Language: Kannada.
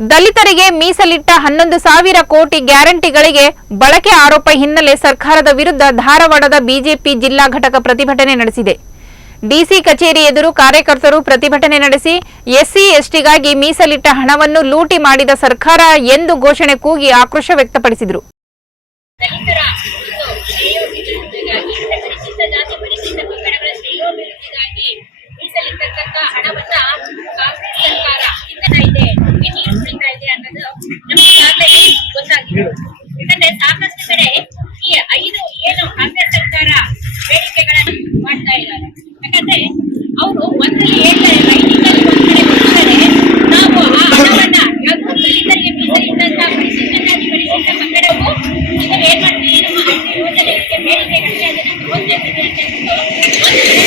ದಲಿತರಿಗೆ ಮೀಸಲಿಟ್ಟ 11,000 ಕೋಟಿ ಗ್ಯಾರಂಟಿಗಳಿಗೆ ಬಳಕೆ ಆರೋಪ ಹಿನ್ನೆಲೆ ಸರ್ಕಾರದ ವಿರುದ್ಧ ಧಾರವಾಡದ ಬಿಜೆಪಿ ಜಿಲ್ಲಾ ಘಟಕ ಪ್ರತಿಭಟನೆ ನಡೆಸಿದೆ. ಡಿಸಿ ಕಚೇರಿ ಎದುರು ಕಾರ್ಯಕರ್ತರು ಪ್ರತಿಭಟನೆ ನಡೆಸಿ ಎಸ್ಸಿ ಎಸ್ಟಿಗಾಗಿ ಮೀಸಲಿಟ್ಟ ಹಣವನ್ನು ಲೂಟಿ ಮಾಡಿದ ಸರ್ಕಾರ ಎಂದು ಘೋಷಣೆ ಕೂಗಿ ಆಕ್ರೋಶ ವ್ಯಕ್ತಪಡಿಸಿದರು. ಯಾಕಂದ್ರೆ ಸಾಕಷ್ಟು ಕಡೆ ಈ 5 ಏನು ಕಾಂಗ್ರೆಸ್ ಸರ್ಕಾರ ಬೇಡಿಕೆಗಳನ್ನು ಮಾಡ್ತಾ ಇದ್ದಾರೆ. ಯಾಕಂದ್ರೆ ಅವರು ಒಂದ್ಸಲಿ ಹೇಳ್ತಾರೆ, ರೈಟಿಂಗ್ ಅಲ್ಲಿ ಒಂದ್ ಕಡೆ ಕೊಡ್ತಾರೆ, ನಾವು ಆ ಹಣವನ್ನ ಯಾವುದು ದಲಿತರಿಗೆ ಮೀಸಲಿಟ್ಟಂತ ಪರಿಶಿಷ್ಟ ಜಾತಿ ಪರಿಶಿಷ್ಟ ಪಂಗಡವು ಇದನ್ನು ಏನ್ ಮಾಡ್ತೀವಿ, ನಮ್ಮ 5 ಯೋಜನೆಗಳಿಗೆ ಬೇಡಿಕೆಗಳಿಗೆ ಅದನ್ನು ತಗೊಂಡಿದ್ದೀವಿ ಅಂತ ಹೇಳ್ಬಿಟ್ಟು ಮಾಡ್ತಾ ಇದೆ.